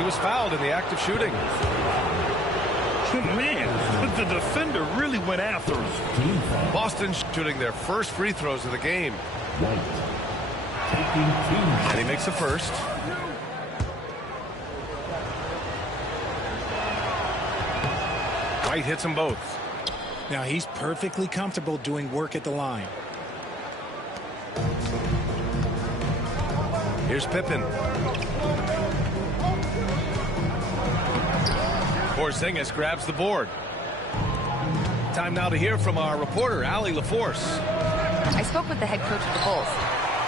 He was fouled in the act of shooting. Man, the defender really went after him. Boston shooting their first free throws of the game. And he makes the first. White hits them both. Now he's perfectly comfortable doing work at the line. Here's Pippen. Porzingis grabs the board. Time now to hear from our reporter, Allie LaForce. I spoke with the head coach of the Bulls.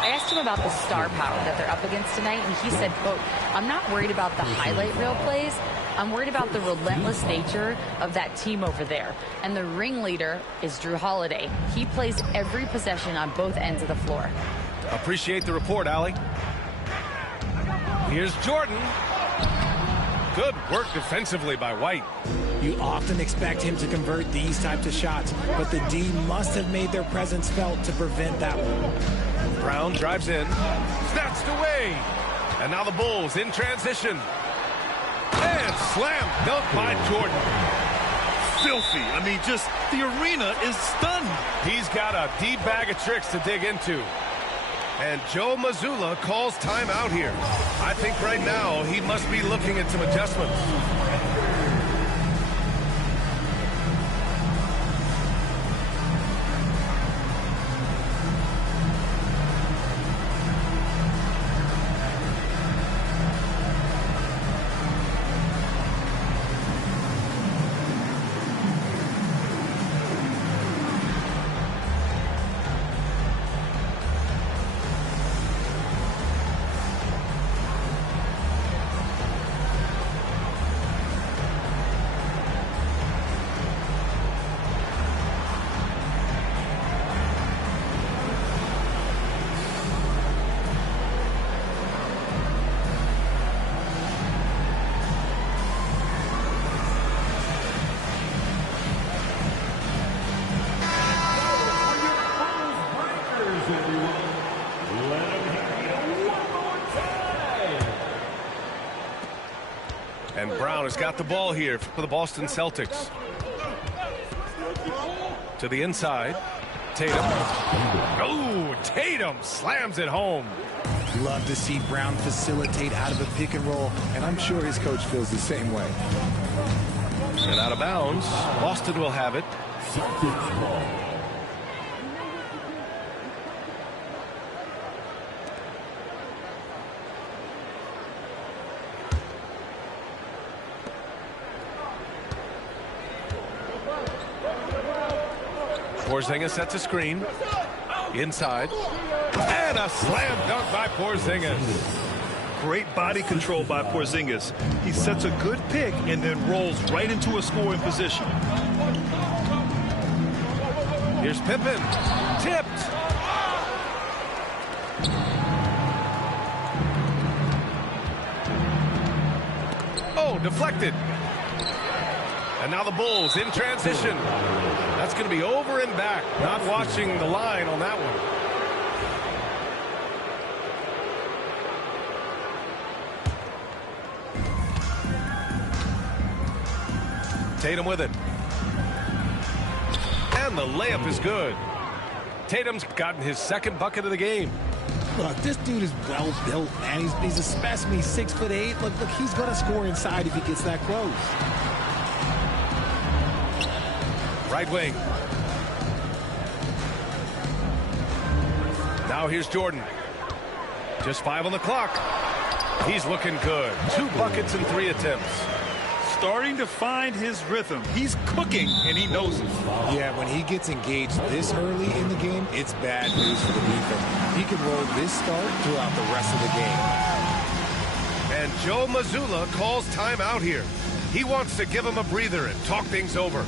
I asked him about the star power that they're up against tonight, and he said, quote, "I'm not worried about the highlight reel plays. I'm worried about the relentless nature of that team over there. And the ringleader is Jrue Holiday. He plays every possession on both ends of the floor." Appreciate the report, Allie. Here's Jordan. Good work defensively by White. You often expect him to convert these types of shots, but the D must have made their presence felt to prevent that one. Brown drives in, snatched away. And now the Bulls in transition. And slam dunk by Jordan. Filthy. I mean, just the arena is stunned. He's got a deep bag of tricks to dig into. And Joe Mazzulla calls timeout here. I think right now he must be looking at some adjustments. And Brown has got the ball here for the Boston Celtics. To the inside. Tatum. Oh, Tatum slams it home. Love to see Brown facilitate out of a pick and roll, and I'm sure his coach feels the same way. And out of bounds. Boston will have it. Porzingis sets a screen. Inside. And a slam dunk by Porzingis. Great body control by Porzingis. He sets a good pick and then rolls right into a scoring position. Here's Pippen. Tipped. Oh, deflected. And now the Bulls in transition. That's going to be over and back. Not watching the line on that one. Tatum with it. And the layup is good. Tatum's gotten his second bucket of the game. Look, this dude is well built, man. He's a specimen. He's 6'8". Look, he's going to score inside if he gets that close. Right wing. Now here's Jordan. Just 5 on the clock. He's looking good. 2 buckets in 3 attempts. Starting to find his rhythm. He's cooking, and he knows it. Yeah, when he gets engaged this early in the game, it's bad news for the defense. He can roll this start throughout the rest of the game. And Joe Mazzulla calls timeout here. He wants to give him a breather and talk things over.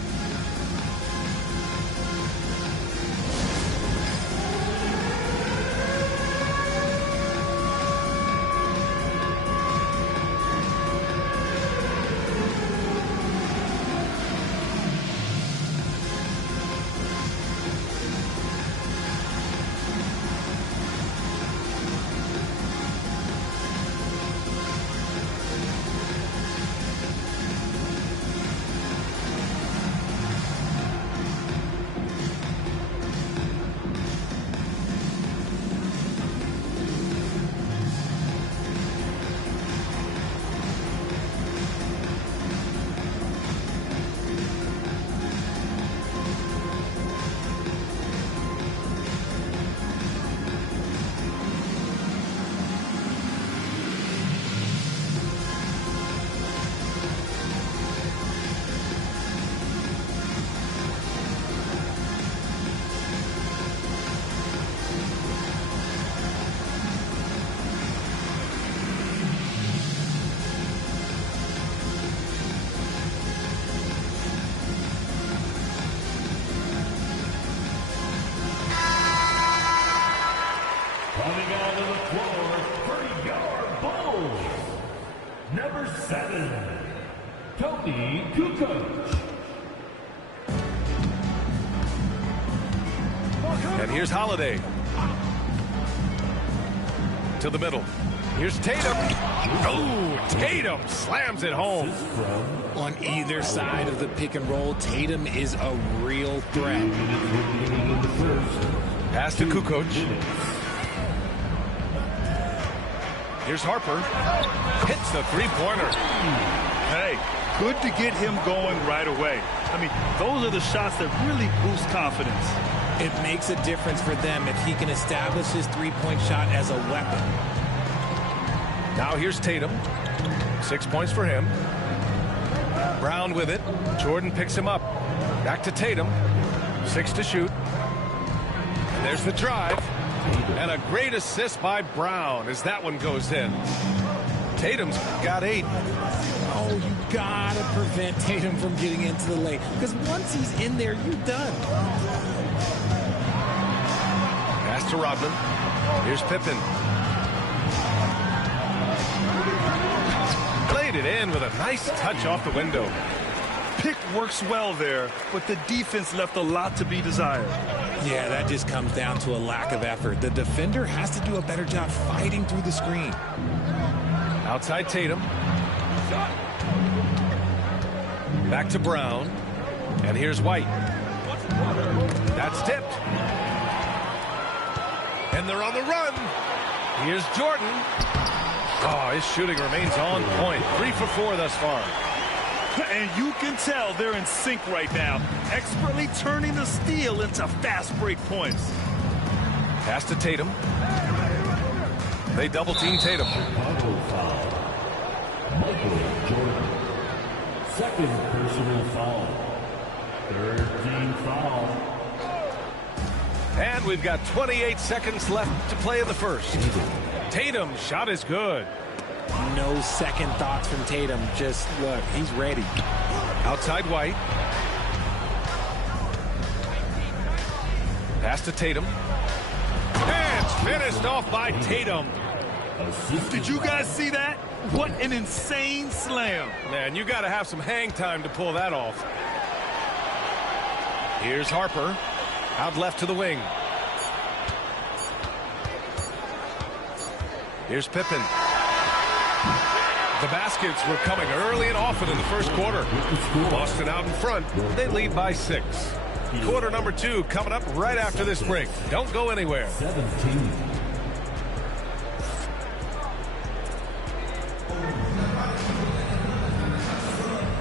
7, Tony Kukoc. And here's Holiday. To the middle. Here's Tatum. Oh, Tatum slams it home. On either side of the pick and roll, Tatum is a real threat. Pass to Kukoc. Here's Harper. Hits the three-pointer. Hey, good to get him going right away. I mean, those are the shots that really boost confidence. It makes a difference for them if he can establish his three-point shot as a weapon. Now here's Tatum. 6 points for him. Brown with it. Jordan picks him up. Back to Tatum. 6 to shoot. And there's the drive. And a great assist by Brown as that one goes in. Tatum's got 8. Oh, you gotta prevent Tatum from getting into the lane, because once he's in there, you're done. Pass to Rodman. Here's Pippen. Played it in with a nice touch off the window. Pick works well there, but the defense left a lot to be desired. Yeah, that just comes down to a lack of effort. The defender has to do a better job fighting through the screen. Outside Tatum. Back to Brown. And here's White. That's tipped. And they're on the run. Here's Jordan. Oh, his shooting remains on point. 3 for 4 thus far. And you can tell they're in sync right now, expertly turning the steal into fast break points. Pass to Tatum. They double team Tatum. Michael Jordan. Second personal foul. Third team foul. And we've got 28 seconds left to play in the first. Tatum's shot is good. No second thoughts from Tatum. Just look, he's ready. Outside White. Pass to Tatum. And finished off by Tatum. Did you guys see that? What an insane slam. Man, you got to have some hang time to pull that off. Here's Harper. Out left to the wing. Here's Pippen. The baskets were coming early and often in the first quarter. Boston out in front. They lead by 6. Quarter number 2 coming up right after this break. Don't go anywhere. 17.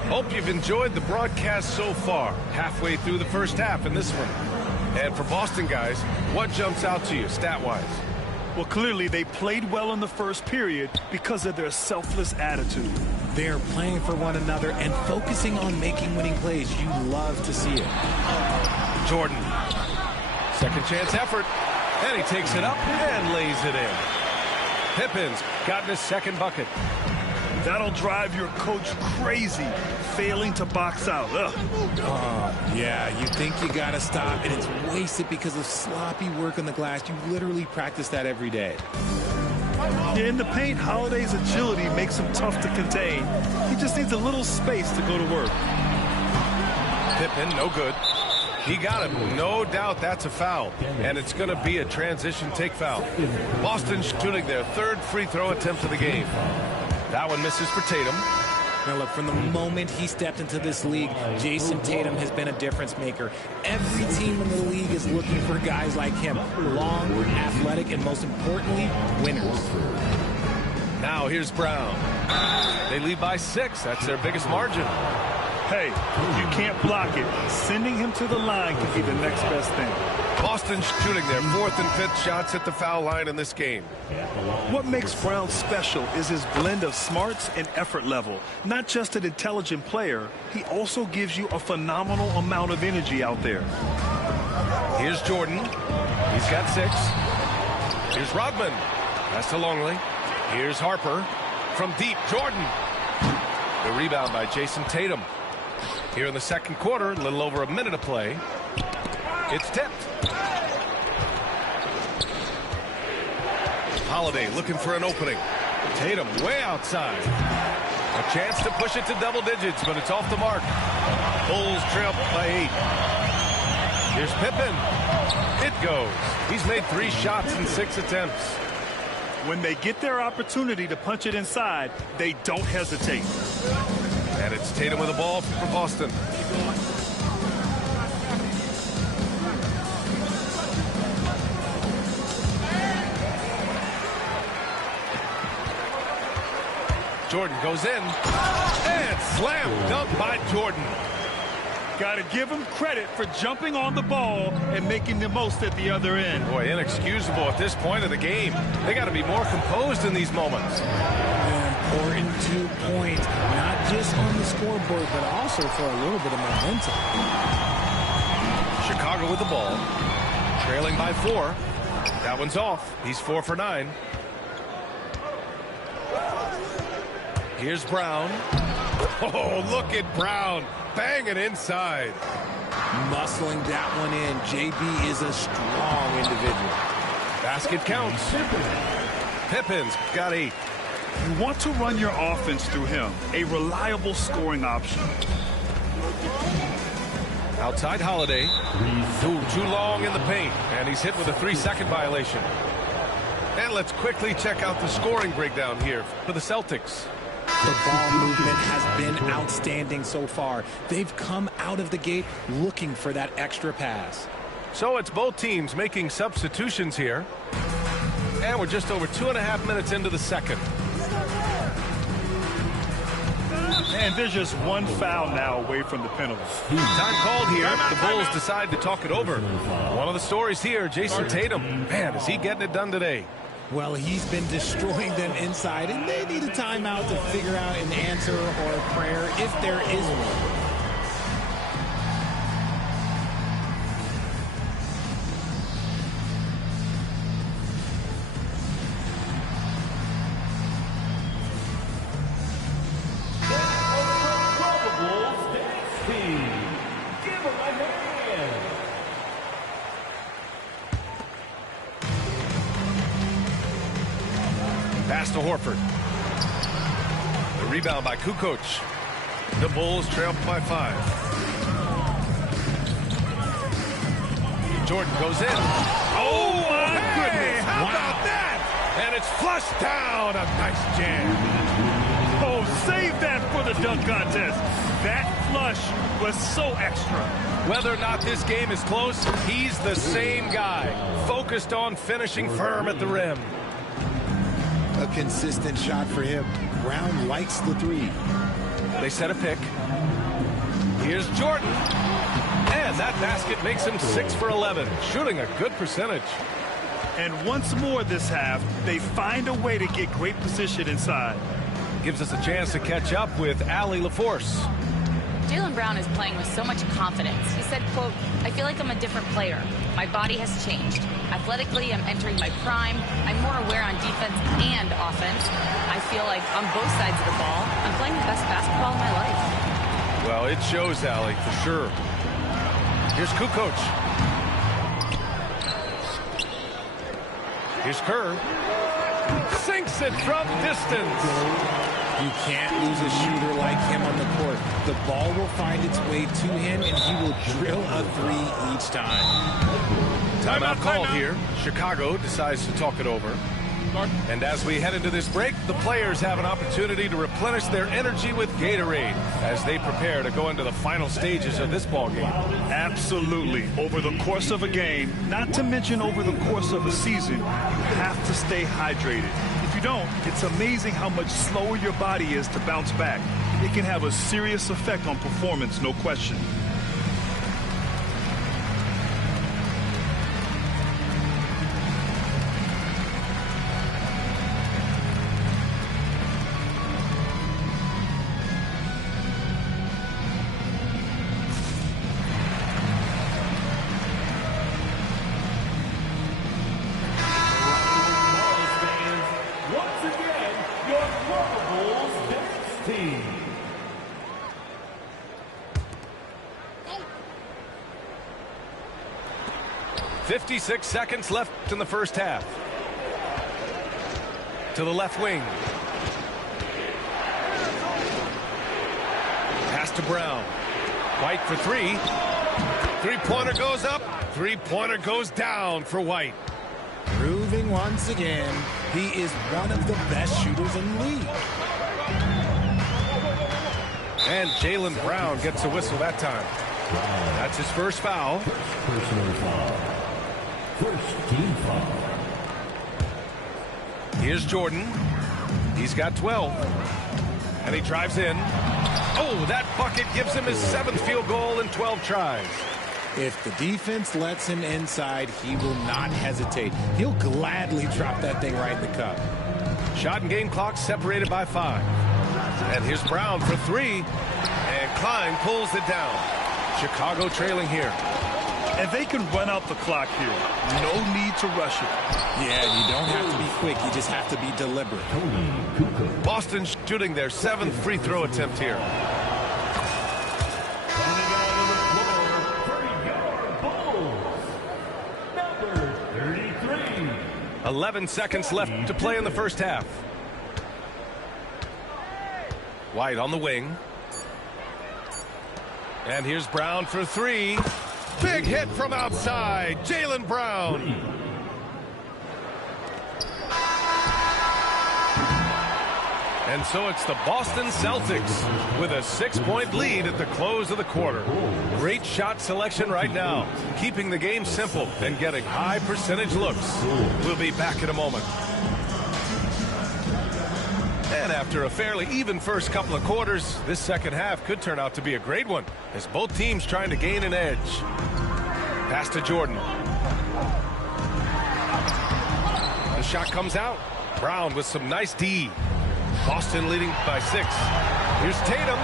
Hope you've enjoyed the broadcast so far. Halfway through the first half in this one. And for Boston guys, what jumps out to you stat-wise? Well, clearly they played well in the first period because of their selfless attitude. They're playing for one another and focusing on making winning plays. You love to see it. Jordan. Second chance effort. And he takes it up and lays it in. Pippen's gotten his second bucket. That'll drive your coach crazy, failing to box out. Yeah, you think you got to stop, and it's wasted because of sloppy work on the glass. You literally practice that every day. Yeah, in the paint, Holiday's agility makes him tough to contain. He just needs a little space to go to work. Pippen, no good. He got him. No doubt that's a foul. And it's going to be a transition take foul. Boston shooting their third free throw attempt of the game. That one misses for Tatum. Now look, from the moment he stepped into this league, Jason Tatum has been a difference maker. Every team in the league is looking for guys like him. Long, athletic, and most importantly, winners. Now here's Brown. They lead by 6. That's their biggest margin. Hey, you can't block it. Sending him to the line could be the next best thing. Boston shooting their 4th and 5th shots at the foul line in this game. What makes Brown special is his blend of smarts and effort level. Not just an intelligent player, he also gives you a phenomenal amount of energy out there. Here's Jordan. He's got 6. Here's Rodman. That's to Longley. Here's Harper. From deep, Jordan. The rebound by Jason Tatum. Here in the second quarter, a little over a minute to play. It's tipped. Holiday looking for an opening. Tatum way outside. A chance to push it to double digits, but it's off the mark. Bulls trail by 8. Here's Pippen. It goes. He's made 3 shots in 6 attempts. When they get their opportunity to punch it inside, they don't hesitate. And it's Tatum with the ball for Boston. Jordan goes in. And slam dunk by Jordan. Got to give him credit for jumping on the ball and making the most at the other end. Boy, inexcusable at this point of the game. They got to be more composed in these moments. Important 2 points, not just on the scoreboard, but also for a little bit of momentum. Chicago with the ball. Trailing by 4. That one's off. He's 4 for 9. Here's Brown. Oh, look at Brown. Bang it inside. Muscling that one in. JB is a strong individual. Basket counts. Pippen's got 8. You want to run your offense through him, a reliable scoring option. Outside Holiday. Too long in the paint, and he's hit with a 3-second violation. And let's quickly check out the scoring breakdown here for the Celtics. The ball movement has been outstanding so far. They've come out of the gate looking for that extra pass. So it's both teams making substitutions here. And we're just over 2.5 minutes into the second. And there's just one foul now away from the penalty. Time called here. The Bulls decide to talk it over. One of the stories here, Jason Tatum. Man, is he getting it done today? Well, he's been destroying them inside, and they need a timeout to figure out an answer or a prayer if there is one. Pass to Horford. The rebound by Kukoc. The Bulls trail by 5. Jordan goes in. Oh, my goodness. How about that? And it's flushed down. A nice jam. Oh, save that for the dunk contest. That flush was so extra. Whether or not this game is close, he's the same guy. Focused on finishing firm at the rim. A consistent shot for him. Brown likes the 3. They set a pick. Here's Jordan. And that basket makes him 6 for 11, shooting a good percentage. And once more this half, they find a way to get great position inside. Gives us a chance to catch up with Allie LaForce. Jaylen Brown is playing with so much confidence. He said, quote, "I feel like I'm a different player. My body has changed. Athletically, I'm entering my prime. I'm more aware on defense and offense. I feel like on both sides of the ball, I'm playing the best basketball of my life." Well, it shows, Allie, for sure. Here's Kukoc. Here's Kerr. Sinks it from distance. You can't lose a shooter like him on the court. The ball will find its way to him, and he will drill a 3 each time. Timeout called here. Chicago decides to talk it over. And as we head into this break, the players have an opportunity to replenish their energy with Gatorade as they prepare to go into the final stages of this ballgame. Absolutely. Over the course of a game, not to mention over the course of a season, you have to stay hydrated. If you don't, it's amazing how much slower your body is to bounce back. It can have a serious effect on performance, no question. team. 56 seconds left in the first half. To the left wing. Pass to Brown. White for three. Three-pointer goes up. Three-pointer goes down for White. Proving once again, he is one of the best shooters in the league. And Jaylen Brown gets a whistle that time. That's his first foul. Personal foul. First team foul. Here's Jordan. He's got 12. And he drives in. Oh, that bucket gives him his 7th field goal in 12 tries. If the defense lets him inside, he will not hesitate. He'll gladly drop that thing right in the cup. Shot and game clock separated by 5. And here's Brown for 3. And Klein pulls it down. Chicago trailing here. And they can run out the clock here. No need to rush it. Yeah, you don't have to be quick. You just have to be deliberate. Boston shooting their 7th free throw attempt here. Coming out of the floor for your Bulls, number 33. 11 seconds left to play in the first half. White on the wing. And here's Brown for 3. Big hit from outside. Jaylen Brown. And so it's the Boston Celtics with a 6-point lead at the close of the quarter. Great shot selection right now, keeping the game simple and getting high percentage looks. We'll be back in a moment. And after a fairly even first couple of quarters, this second half could turn out to be a great one as both teams trying to gain an edge. Pass to Jordan. The shot comes out. Brown with some nice D. Boston leading by 6. Here's Tatum.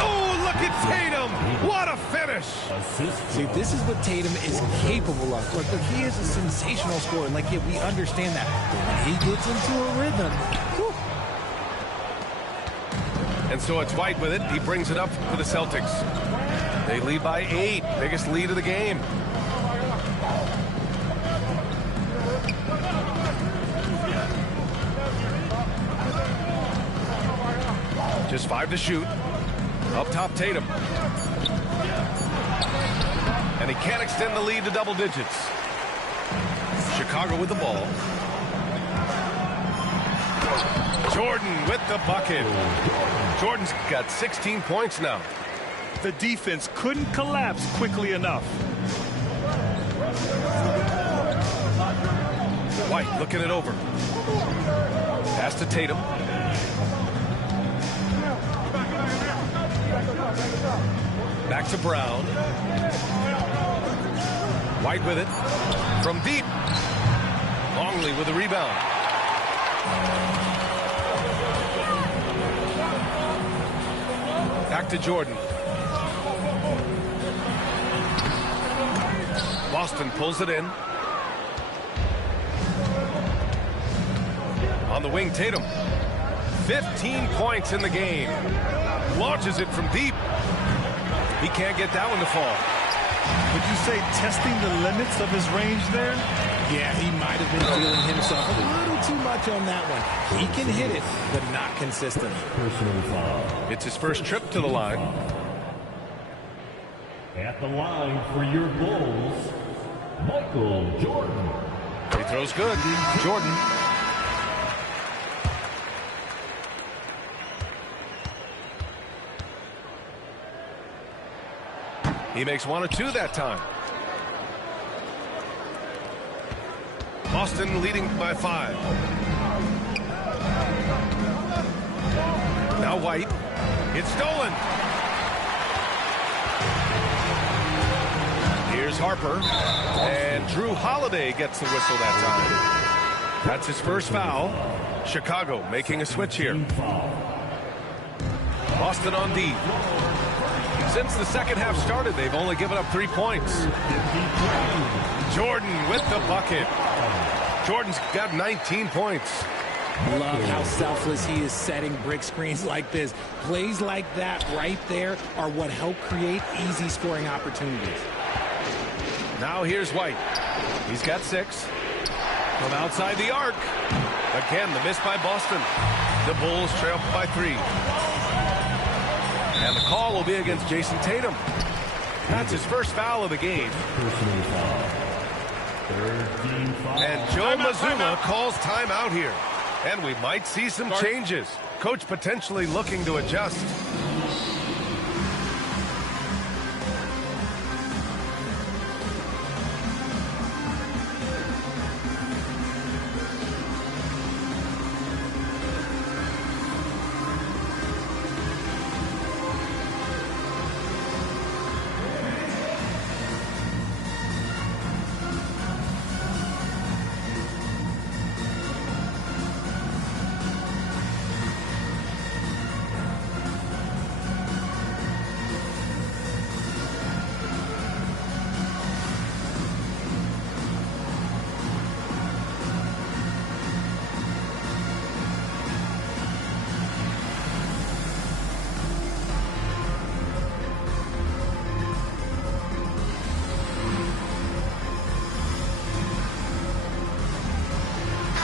Oh, look at Tatum. What a finish. See, this is what Tatum is capable of. Look, he is a sensational scorer. Like, yeah, we understand that. But when he gets into a rhythm, whew. And so it's White with it. He brings it up for the Celtics. They lead by 8. Biggest lead of the game. Just 5 to shoot. Up top, Tatum. And he can't extend the lead to double digits. Chicago with the ball. Jordan with the bucket. Jordan's got 16 points now. The defense couldn't collapse quickly enough. White looking it over. Pass to Tatum. Back to Brown. White with it. From deep. Longley with the rebound. Back to Jordan. Boston pulls it in. On the wing, Tatum. 15 points in the game. Launches it from deep. He can't get that one to fall. Would you say testing the limits of his range there? Yeah, he might have been feeling himself a little too much on that one. He can hit it, but not consistently. Personal foul. It's his first trip to the line. At the line for your Bulls, Michael Jordan. He throws good. Jordan. He makes 1 or 2 that time. Boston leading by 5. Now White. It's stolen. Here's Harper. And Drew Holiday gets the whistle that time. That's his first foul. Chicago making a switch here. Boston on D. Since the second half started, they've only given up 3 points. Jordan with the bucket. Jordan's got 19 points. Love how selfless he is setting brick screens like this. Plays like that right there are what help create easy scoring opportunities. Now here's White. He's got 6. From outside the arc. Again, the miss by Boston. The Bulls trail by 3. And the call will be against Jason Tatum. That's his first foul of the game. Personal foul. Third team foul. And Joe Mazzulla calls timeout here. And we might see some changes. Coach potentially looking to adjust.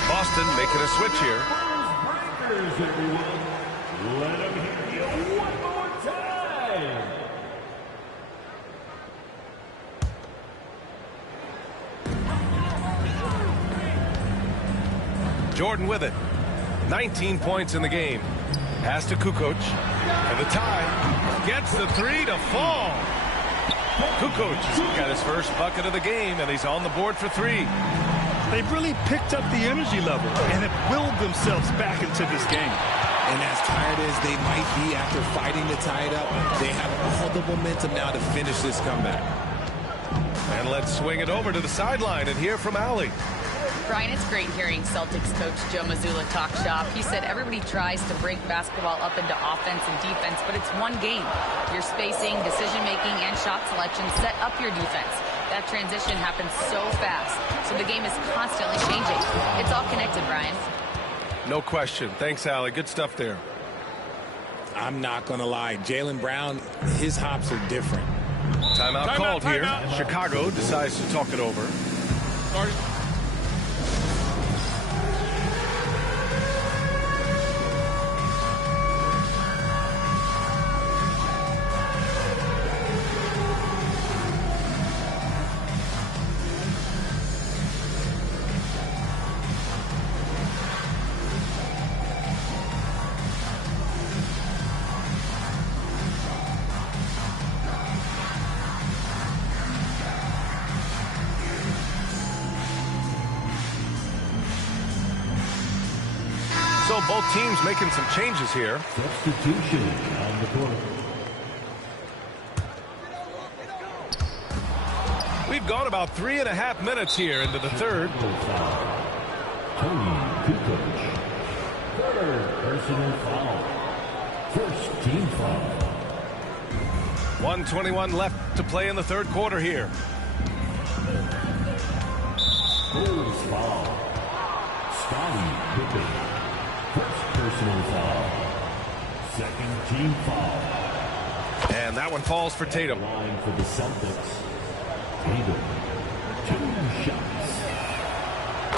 Boston making a switch here. Breakers, everyone. Let them hear you one more time. Jordan with it. 19 points in the game. Pass to Kukoc. And the tie. Gets the three to fall. Kukoc got his first bucket of the game, and he's on the board for three. They've really picked up the energy level and have willed themselves back into this game. And as tired as they might be after fighting to tie it up, they have all the momentum now to finish this comeback. And let's swing it over to the sideline and hear from Allie. Brian, it's great hearing Celtics coach Joe Mazzulla talk shop. He said everybody tries to break basketball up into offense and defense, but it's one game. Your spacing, decision-making, and shot selection set up your defense. That transition happens so fast, so the game is constantly changing. It's all connected, Brian. No question. Thanks, Allie. Good stuff there. I'm not going to lie. Jaylen Brown, his hops are different. Timeout called here. Chicago decides to talk it over. So both teams making some changes here. Substitution on the board. We've gone about 3.5 minutes here into the third. Tony Kukoc. Third personal foul. First team foul. 1:21 left to play in the third quarter here. Bulls foul. Scottie Pippen. First personal foul. Second team foul. And that one falls for Tatum. Line for the Celtics. Tatum. 2 shots.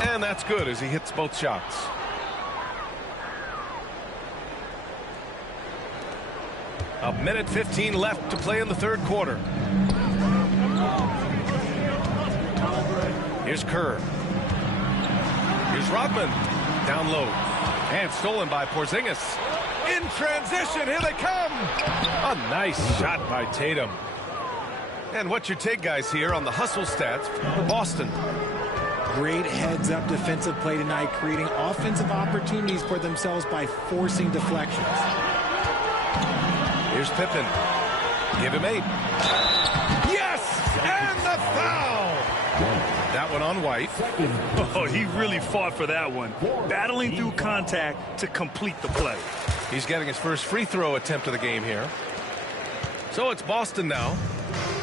And that's good as he hits both shots. A minute 15 left to play in the third quarter. Here's Kerr. Here's Rodman. Down low. And stolen by Porzingis. In transition, here they come. A nice shot by Tatum. And what's your take, guys, here on the hustle stats for Boston? Great heads-up defensive play tonight, creating offensive opportunities for themselves by forcing deflections. Here's Pippen. Give him 8. Yes! And the foul! That one on White. Oh, he really fought for that one. Battling through contact to complete the play. He's getting his first free throw attempt of the game here. So it's Boston now.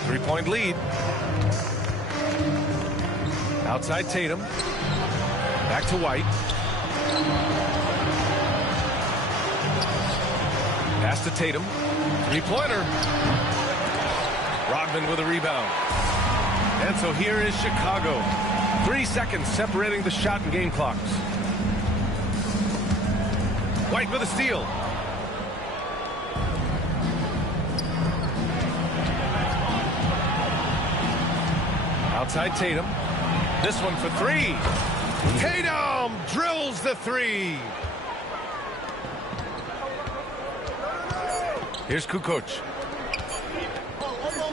3-point lead. Outside Tatum. Back to White. Pass to Tatum. 3-pointer. Rodman with a rebound. And so here is Chicago. 3 seconds separating the shot and game clocks. White with a steal. Outside Tatum. This one for three. Tatum drills the three. Here's Kukoc.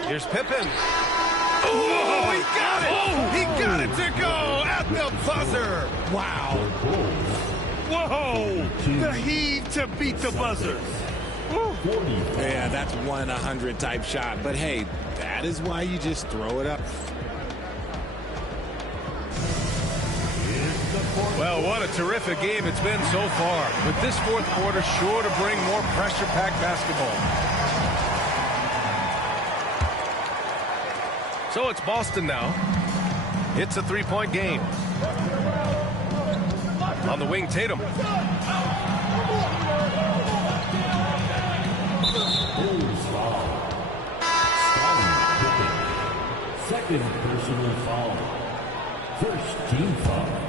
Here's Pippen. Oh, he got it! Oh, he got it to go at the buzzer! Wow. Whoa! The heave to beat the buzzer. Yeah, that's 1-100 type shot. But hey, that is why you just throw it up. Well, what a terrific game it's been so far. With this fourth quarter sure to bring more pressure-packed basketball. So it's Boston now. It's a three-point game. On the wing, Tatum. Bulls foul. Scottie Pippen. Second personal foul. First team foul.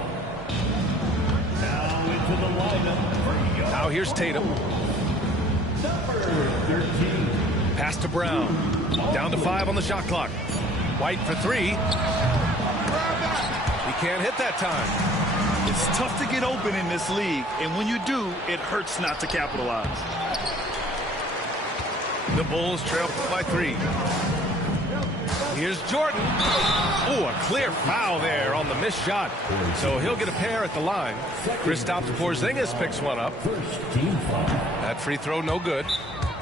Now into the lineup. Now here's Tatum. Number 13. Pass to Brown. Down to 5 on the shot clock. White for three. He can't hit that time. It's tough to get open in this league, and when you do, it hurts not to capitalize. The Bulls trail by 3. Here's Jordan. Oh, a clear foul there on the missed shot. So he'll get a pair at the line. Kristaps Porzingis picks one up. First team foul. That free throw no good.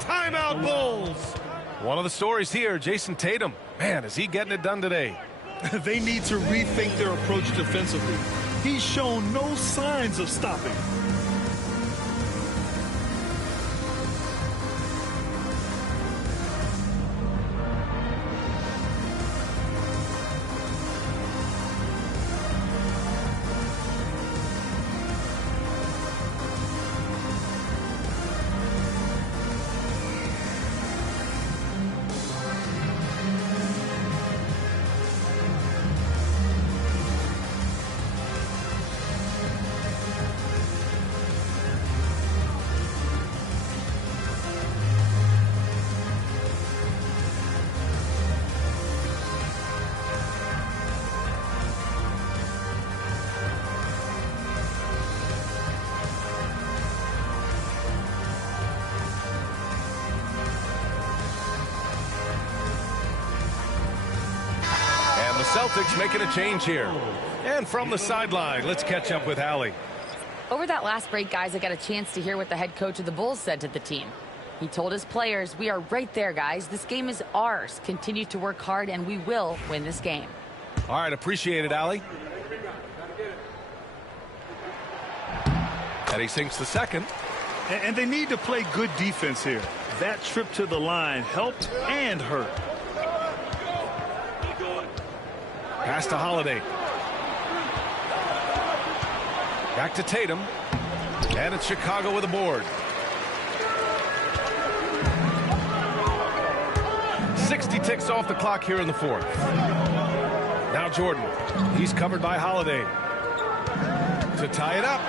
Timeout, Bulls. One of the stories here, Jason Tatum. Man, is he getting it done today? They need to rethink their approach defensively. He's shown no signs of stopping. Celtics making a change here. And from the sideline, let's catch up with Allie. Over that last break, guys, I got a chance to hear what the head coach of the Bulls said to the team. He told his players, we are right there, guys. This game is ours. Continue to work hard, and we will win this game. All right, appreciate it, Allie. And he sinks the second. And they need to play good defense here. That trip to the line helped and hurt. Pass to Holiday. Back to Tatum. And it's Chicago with a board. 60 ticks off the clock here in the fourth. Now Jordan. He's covered by Holiday. To tie it up.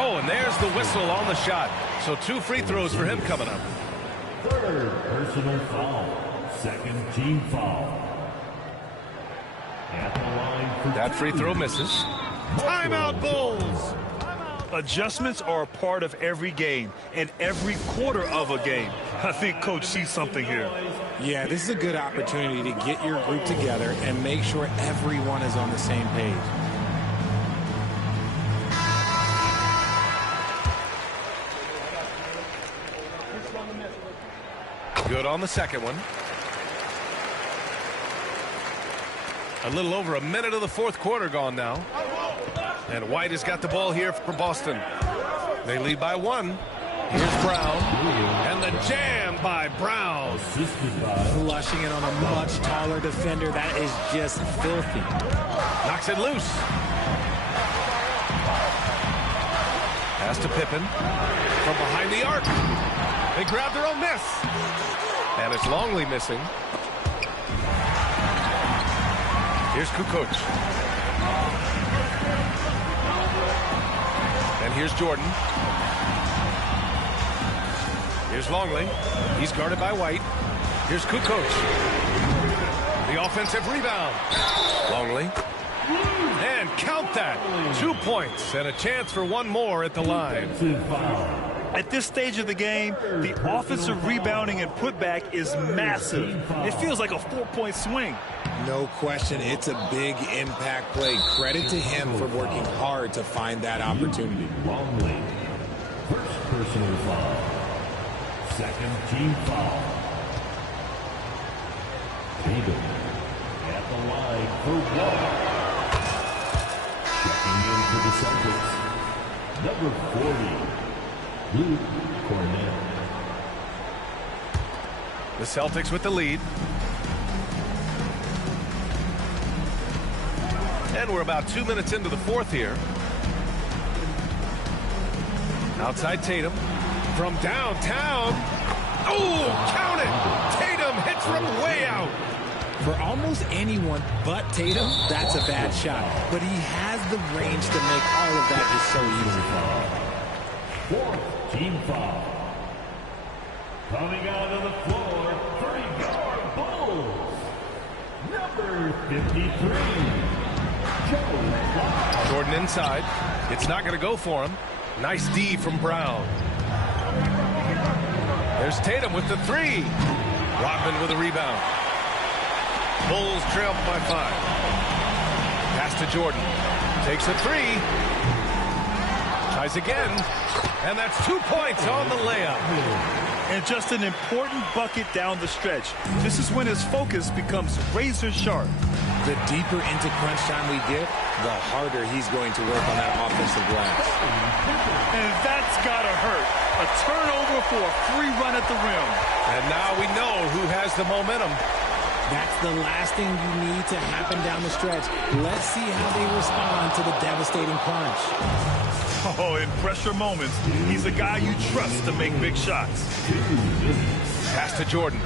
Oh, and there's the whistle on the shot. So 2 free throws for him coming up. Third personal foul. Second team foul. At the line for that free throw misses. Timeout, Bulls. Adjustments are a part of every game and every quarter of a game. I think Coach sees something here. Yeah, this is a good opportunity to get your group together and make sure everyone is on the same page. Good on the second one. A little over a minute of the fourth quarter gone now. And White has got the ball here for Boston. They lead by 1. Here's Brown. And the jam by Brown. Flushing it on a much taller defender. That is just filthy. Knocks it loose. Pass to Pippen. From behind the arc. They grab their own miss. And it's Longley missing. Here's Kukoc. And here's Jordan. Here's Longley. He's guarded by White. Here's Kukoc. The offensive rebound. Longley. And count that. 2 points and a chance for one more at the line. At this stage of the game, the offensive rebounding and putback is massive. It feels like a 4-point swing. No question, it's a big impact play. Credit to him for working hard to find that opportunity. Longley. First personal foul. Second team foul. Tatum at the line for one. Checking in for the Celtics. Number 40, Luke Cornett. The Celtics with the lead. And we're about 2 minutes into the fourth here. Outside Tatum. From downtown. Oh, count it! Tatum hits from way out. For almost anyone but Tatum, that's a bad shot. But he has the range to make all of that just so easy. Fourth team foul. Coming out of the floor for your Bulls. Number 53. Jordan inside. It's not going to go for him. Nice D from Brown. There's Tatum with the three. Rodman with a rebound. Bulls trail by 5. Pass to Jordan. Takes a three. Tries again. And that's 2 points on the layup. And just an important bucket down the stretch. This is when his focus becomes razor sharp. The deeper into crunch time we get, the harder he's going to work on that offensive glass. And that's gotta hurt. A turnover for a free run at the rim. And now we know who has the momentum. That's the last thing you need to happen down the stretch. Let's see how they respond to the devastating crunch. Oh, in pressure moments, he's a guy you trust to make big shots. Pass to Jordan.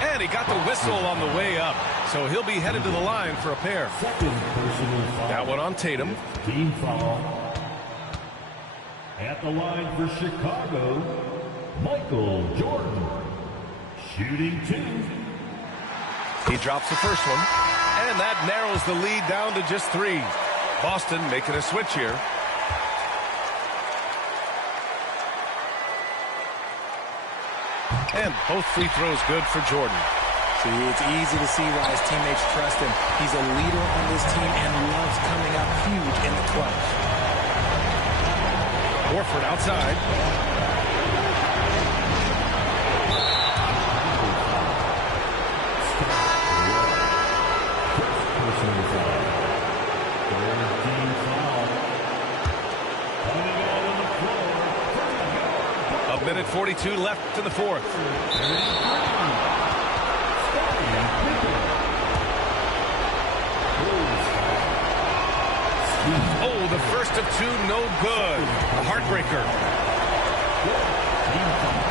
And he got the whistle on the way up. So he'll be headed to the line for a pair. Second personal foul. That one on Tatum. Team foul. At the line for Chicago, Michael Jordan. Shooting 2. He drops the first one. And that narrows the lead down to just 3. Boston making a switch here. And both free throws good for Jordan. See, it's easy to see why his teammates trust him. He's a leader on this team and loves coming up huge in the clutch. Horford outside. Personal foul. Third team foul. Coming out on the floor. A minute 42 left in the fourth. Oh, the first of 2, no good. A heartbreaker.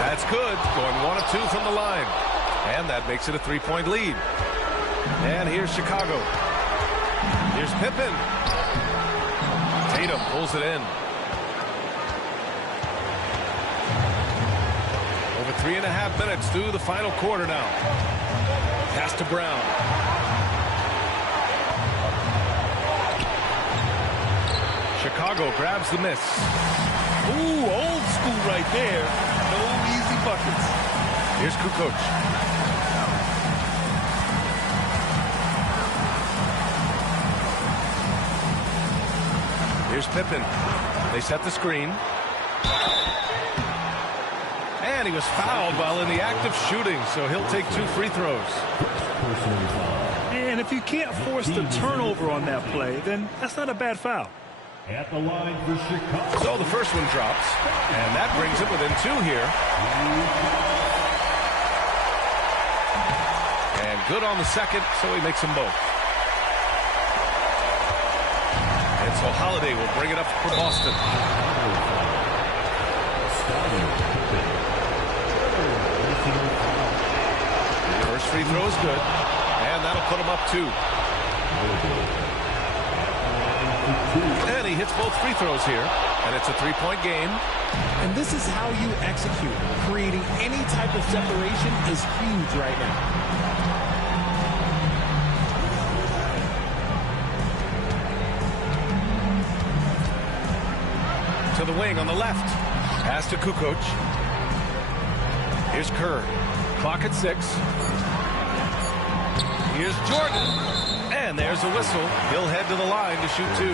That's good. Going 1 of 2 from the line. And that makes it a 3-point lead. And here's Chicago. Here's Pippen. Tatum pulls it in. Over 3.5 minutes through the final quarter now. Pass to Brown. Chicago grabs the miss. Ooh, old school right there. No easy buckets. Here's Kukoc. Here's Pippen. They set the screen. And he was fouled while in the act of shooting, so he'll take 2 free throws. Personal foul. And if you can't force the turnover on that play, then that's not a bad foul. At the line for Chicago. So the first one drops, and that brings him within 2 here. And good on the second, so he makes them both. And so Holiday will bring it up for Boston. First free throw is good, and that'll put him up 2. And he hits both free throws here. And it's a three-point game. And this is how you execute. Creating any type of separation is huge right now. To the wing on the left. Pass to Kukoc. Here's Kerr. Clock at 6. Here's Jordan. And there's a whistle. He'll head to the line to shoot 2.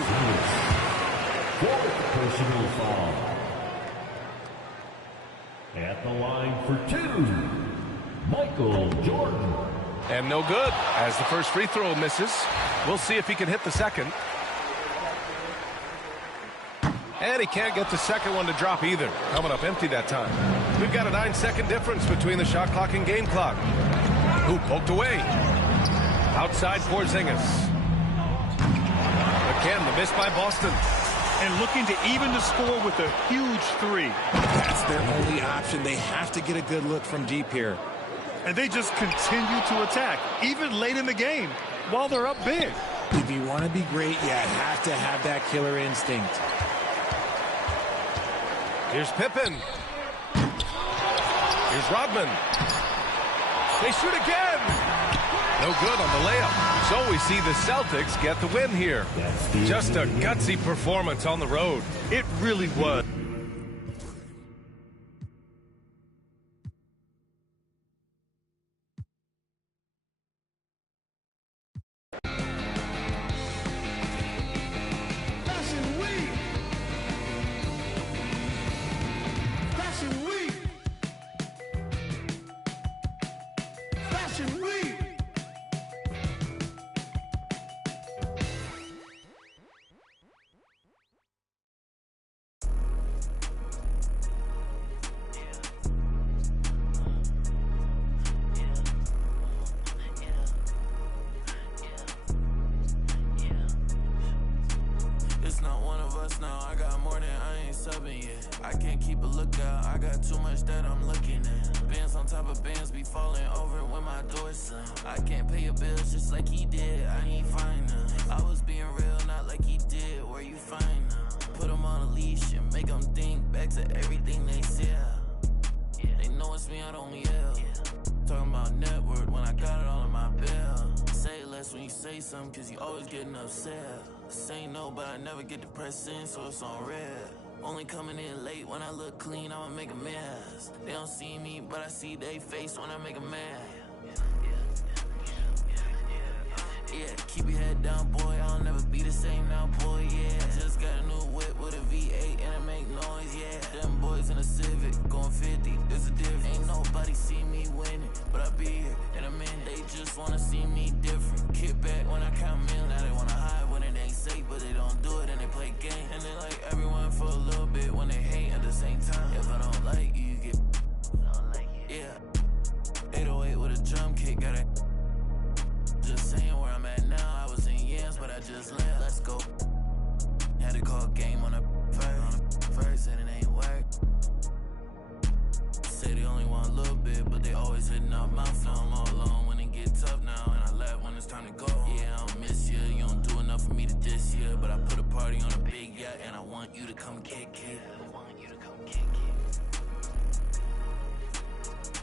Fourth personal foul. At the line for 2, Michael Jordan. And no good, as the first free throw misses. We'll see if he can hit the second. And he can't get the second one to drop either. Coming up empty that time. We've got a 9-second difference between the shot clock and game clock. Ooh, poked away. Outside Porzingis. Again, the miss by Boston. And looking to even the score with a huge 3. That's their only option. They have to get a good look from deep here. And they just continue to attack, even late in the game, while they're up big. If you want to be great, you have to have that killer instinct. Here's Pippen. Here's Rodman. They shoot again. No good on the layup. So we see the Celtics get the win here. Just a gutsy performance on the road. It really was. I can't keep a lookout, I got too much that I'm looking at. Bands on top of bands be falling over when my door's slammed. I can't pay your bills just like he did, I ain't fine now. I was being real, not like he did, where you find now? Put him on a leash and make him think back to everything they said. They know it's me, I don't yell. Talking about net worth when I got it all in my bill. Say less when you say something, cause you always getting upset. Say no, but I never get depressed in, so it's on red. Only coming in late when I look clean, I'ma make a mess. They don't see me, but I see they face when I make a mess. Yeah, keep your head down, boy, I'll never be the same now, boy, yeah. Just got a new whip with a V8 and it make noise, yeah. Them boys in a Civic, going 50, there's a difference. Ain't nobody see me winning, but I be here in a minute. They just wanna see me different. Kick back when I count million, now they wanna hide when it ain't safe, but they don't do it and they play games. And they like everyone for a little bit when they hate at the same time. If I don't like you, you get, yeah. 808 with a drum kick, got it. Just saying where I'm at now, I was in yams, but I just left. Let's go. Had to call game on the first, and it ain't work. Say they only want a little bit, but they always hitting up my phone. I'm all alone when it get tough now, and I laugh when it's time to go. Yeah, I don't miss you, you don't do enough for me to diss you, but I put a party on a big yacht, and I want you to come kick it.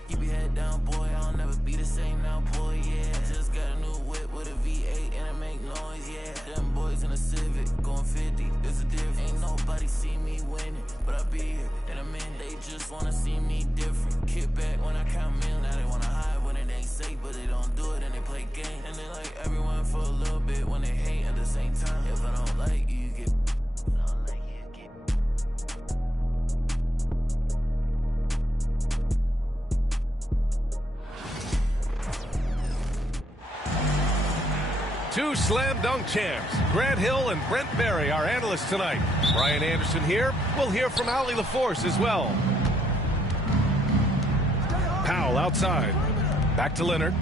Keep your head down, boy, I'll never be the same now, boy, yeah. Just got a new whip with a V8 and it make noise, yeah. Them boys in a Civic, going 50, there's a difference. Ain't nobody see me winning, but I be here in a minute. They just wanna see me different. Kick back when I count million, now they wanna hide when it ain't safe, but they don't do it and they play games. And they like everyone for a little bit when they hate at the same time. If I don't like you, you get. Two slam dunk champs, Grant Hill and Brent Barry, our analysts tonight. Brian Anderson here. We'll hear from Allie LaForce as well. Powell outside. Back to Leonard.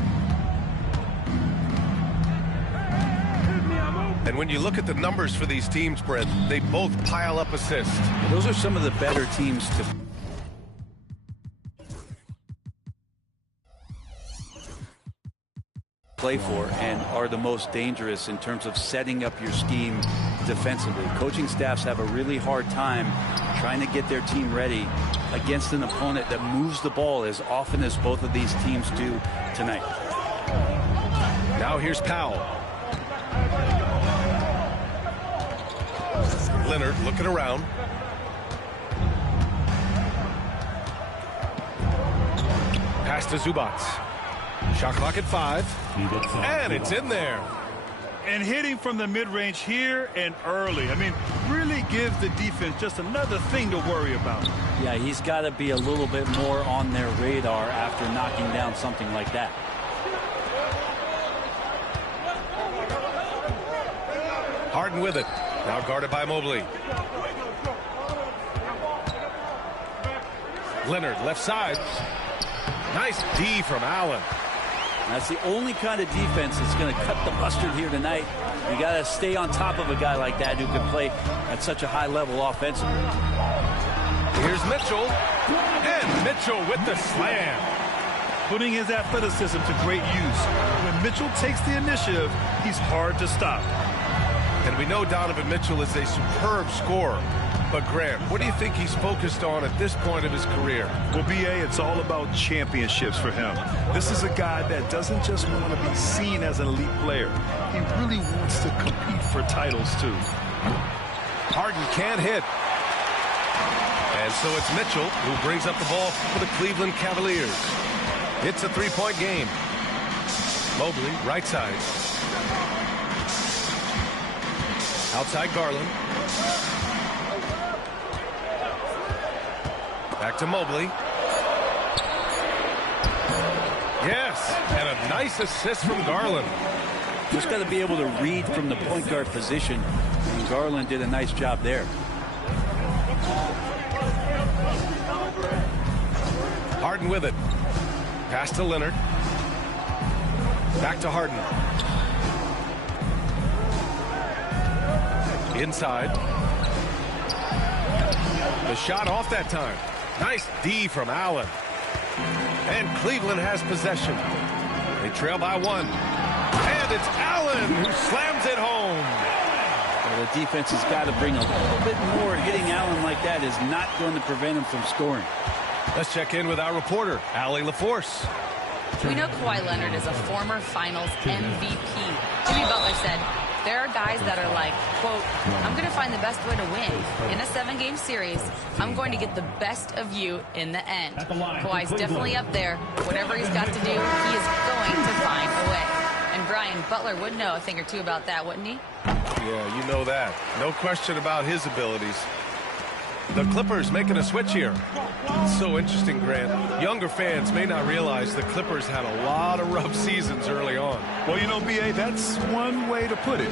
And when you look at the numbers for these teams, Brent, they both pile up assists. Those are some of the better teams to play for and are the most dangerous in terms of setting up your scheme defensively. Coaching staffs have a really hard time trying to get their team ready against an opponent that moves the ball as often as both of these teams do tonight. Now here's Powell. Leonard looking around. Pass to Zubac. Shot clock at 5. And it's in there. And hitting from the mid-range here and early. I mean, really gives the defense just another thing to worry about. Yeah, he's got to be a little bit more on their radar after knocking down something like that. Harden with it. Now guarded by Mobley. Leonard left side. Nice D from Allen. That's the only kind of defense that's going to cut the mustard here tonight. You got to stay on top of a guy like that who can play at such a high level offensively. Here's Mitchell. And Mitchell with the slam. Putting his athleticism to great use. When Mitchell takes the initiative, he's hard to stop. And we know Donovan Mitchell is a superb scorer. But Grant, what do you think he's focused on at this point of his career? Well, B.A., it's all about championships for him. This is a guy that doesn't just want to be seen as an elite player. He really wants to compete for titles, too. Harden can't hit. And so it's Mitchell who brings up the ball for the Cleveland Cavaliers. It's a three-point game. Mobley, right side. Outside Garland. Back to Mobley. Yes, and a nice assist from Garland. Just got to be able to read from the point guard position, and Garland did a nice job there. Harden with it. Pass to Leonard. Back to Harden. Inside. The shot off that time. Nice D from Allen. And Cleveland has possession. They trail by 1. And it's Allen who slams it home. Well, the defense has got to bring a little bit more. Hitting Allen like that is not going to prevent him from scoring. Let's check in with our reporter, Allie LaForce. We know Kawhi Leonard is a former Finals MVP. Jimmy Butler said, there are guys that are like, quote, I'm going to find the best way to win. In a 7-game series, I'm going to get the best of you in the end. Kawhi's definitely up there. Whatever he's got to do, he is going to find a way. And Brian, Butler would know a thing or two about that, wouldn't he? Yeah, you know that. No question about his abilities. The Clippers making a switch here. It's so interesting, Grant. Younger fans may not realize the Clippers had a lot of rough seasons early on. Well, you know, B.A., that's one way to put it.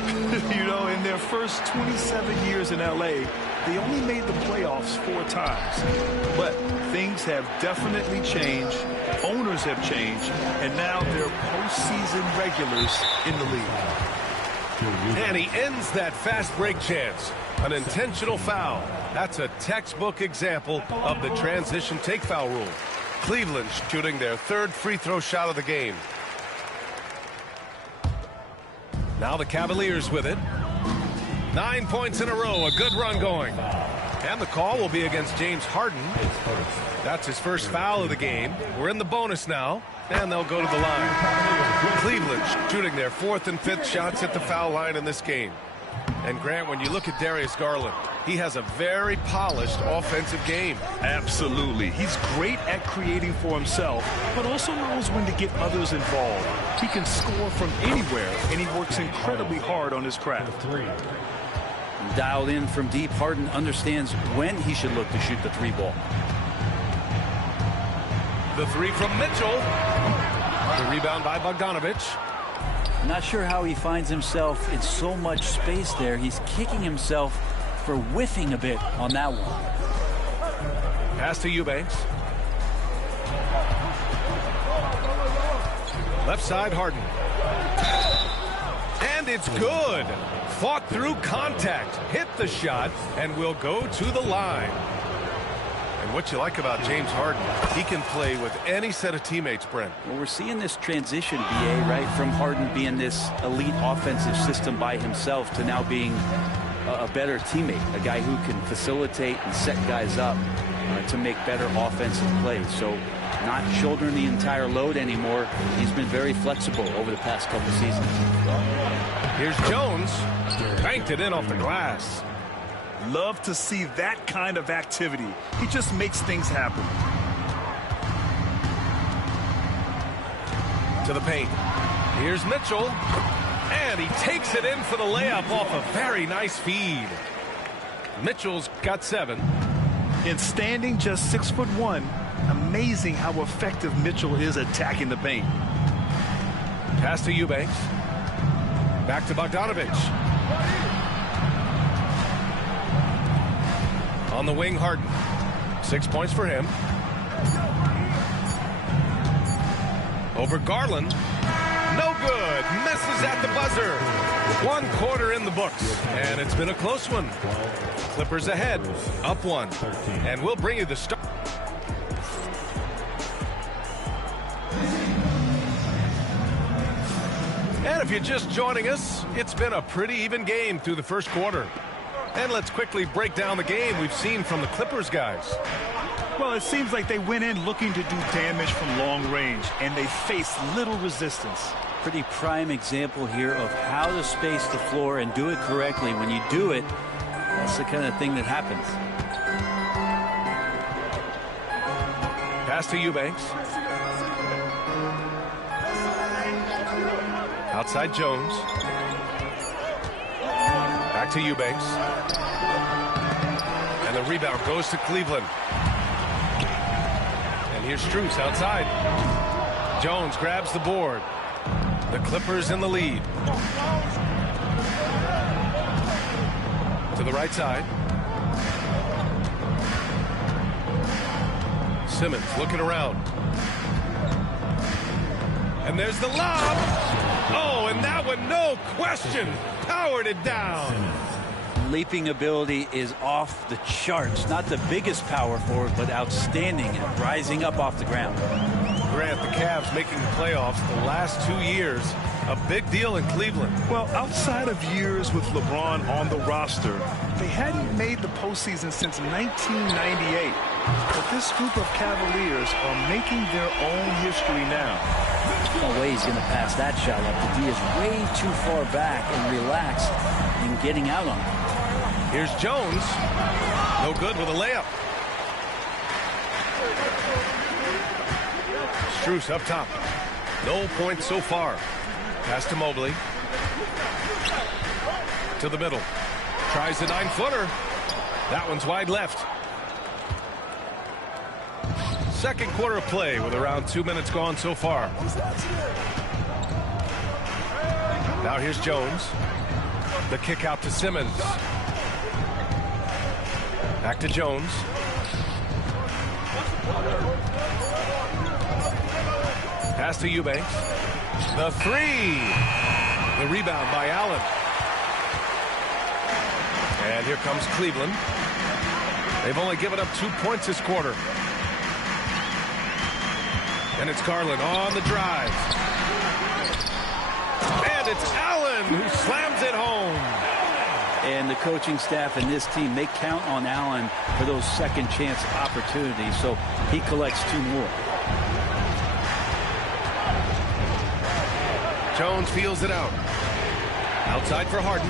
You know, in their first 27 years in L.A., they only made the playoffs 4 times. But things have definitely changed. Owners have changed. And now they're postseason regulars in the league. And he ends that fast break chance. An intentional foul. That's a textbook example of the transition take foul rule. Cleveland shooting their 3rd free throw shot of the game. Now the Cavaliers with it. 9 points in a row. A good run going. And the call will be against James Harden. That's his first foul of the game. We're in the bonus now. And they'll go to the line. Cleveland shooting their 4th and 5th shots at the foul line in this game. And Grant, when you look at Darius Garland, he has a very polished offensive game. Absolutely. He's great at creating for himself, but also knows when to get others involved. He can score from anywhere, and he works incredibly hard on his craft. Dialed in from deep, Harden understands when he should look to shoot the 3 ball. The 3 from Mitchell. The rebound by Bogdanovich. Not sure how he finds himself in so much space there. He's kicking himself for whiffing a bit on that one. Pass to Eubanks. Left side, Harden. And it's good. Fought through contact, hit the shot, and will go to the line. And what you like about James Harden, he can play with any set of teammates, Brent. Well, we're seeing this transition, BA, right, from Harden being this elite offensive system by himself to now being a better teammate, a guy who can facilitate and set guys up to make better offensive plays. So not shouldering the entire load anymore. He's been very flexible over the past couple seasons. Here's Jones. Banked it in off the glass. Love to see that kind of activity. He just makes things happen. To the paint. Here's Mitchell. And he takes it in for the layup off a very nice feed. Mitchell's got 7. In standing just 6'1", amazing how effective Mitchell is attacking the paint. Pass to Eubanks. Back to Bogdanovich. On the wing, Harden. 6 points for him. Over Garland. No good. Misses at the buzzer. 1 quarter in the books. And it's been a close one. Clippers ahead. Up 1. And we'll bring you the start. And if you're just joining us, it's been a pretty even game through the first quarter. And let's quickly break down the game we've seen from the Clippers guys. Well, it seems like they went in looking to do damage from long range, and they faced little resistance. Pretty prime example here of how to space the floor and do it correctly. When you do it, that's the kind of thing that happens. Pass to Eubanks. Outside Jones. Back to Eubanks. And the rebound goes to Cleveland. And here's Strus outside. Jones grabs the board. The Clippers in the lead. To the right side. Simmons looking around. And there's the lob. Oh, and that one, no question, powered it down. Leaping ability is off the charts. Not the biggest power forward, but outstanding and rising up off the ground. Grant, the Cavs making the playoffs the last 2 years. A big deal in Cleveland. Well, outside of years with LeBron on the roster, they hadn't made the postseason since 1998. But this group of Cavaliers are making their own history now. No way he's going to pass that shot up. The D is way too far back and relaxed in getting out on it. Here's Jones. No good with a layup. Strus up top. No points so far. Pass to Mobley. To the middle. Tries the 9-footer. That one's wide left. Second quarter of play with around 2 minutes gone so far. Now here's Jones. The kick out to Simmons. Back to Jones. Pass to Eubanks. The 3. The rebound by Allen. And here comes Cleveland. They've only given up 2 points this quarter. And it's Garland on the drive. And it's Allen who slams it home. And the coaching staff and this team, they count on Allen for those second chance opportunities. So he collects 2 more. Jones feels it out. Outside for Harden.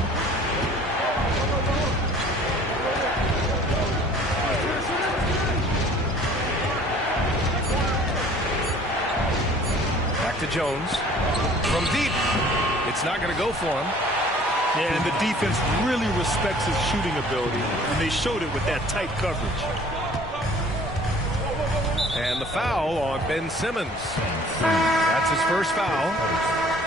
Back to Jones. From deep. It's not going to go for him. And the defense really respects his shooting ability, and they showed it with that tight coverage. And the foul on Ben Simmons. That's his first foul.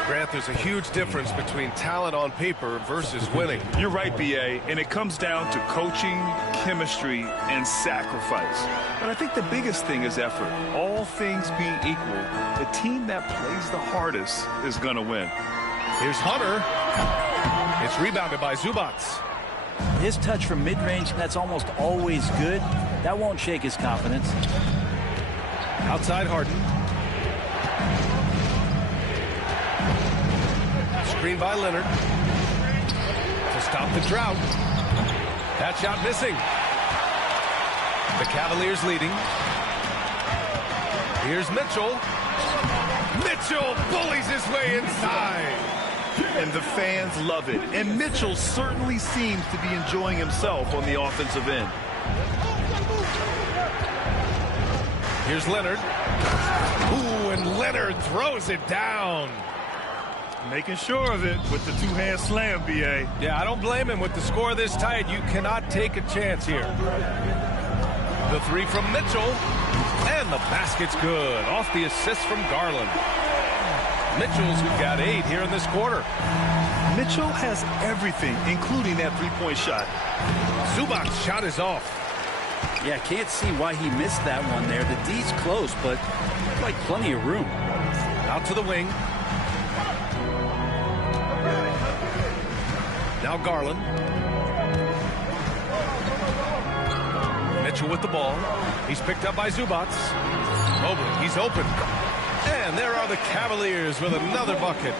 Grant, there's a huge difference between talent on paper versus winning. You're right, B.A., and it comes down to coaching, chemistry, and sacrifice. But I think the biggest thing is effort. All things being equal, the team that plays the hardest is going to win. Here's Hunter. It's rebounded by Zubac. His touch from mid-range, that's almost always good. That won't shake his confidence. Outside Harden. Screen by Leonard. To stop the drought. That shot missing. The Cavaliers leading. Here's Mitchell. Mitchell bullies his way inside. And the fans love it. And Mitchell certainly seems to be enjoying himself on the offensive end. Here's Leonard. Ooh, and Leonard throws it down. Making sure of it with the two-hand slam, B.A. Yeah, I don't blame him. With the score this tight, you cannot take a chance here. The three from Mitchell. And the basket's good. Off the assist from Garland. Mitchell's got 8 here in this quarter. Mitchell has everything, including that three-point shot. Zubac's shot is off. Yeah, can't see why he missed that one there. The D's close, but like plenty of room. Out to the wing. Now Garland. Mitchell with the ball. He's picked up by Zubac. Mobley, he's open. And there are the Cavaliers with another bucket.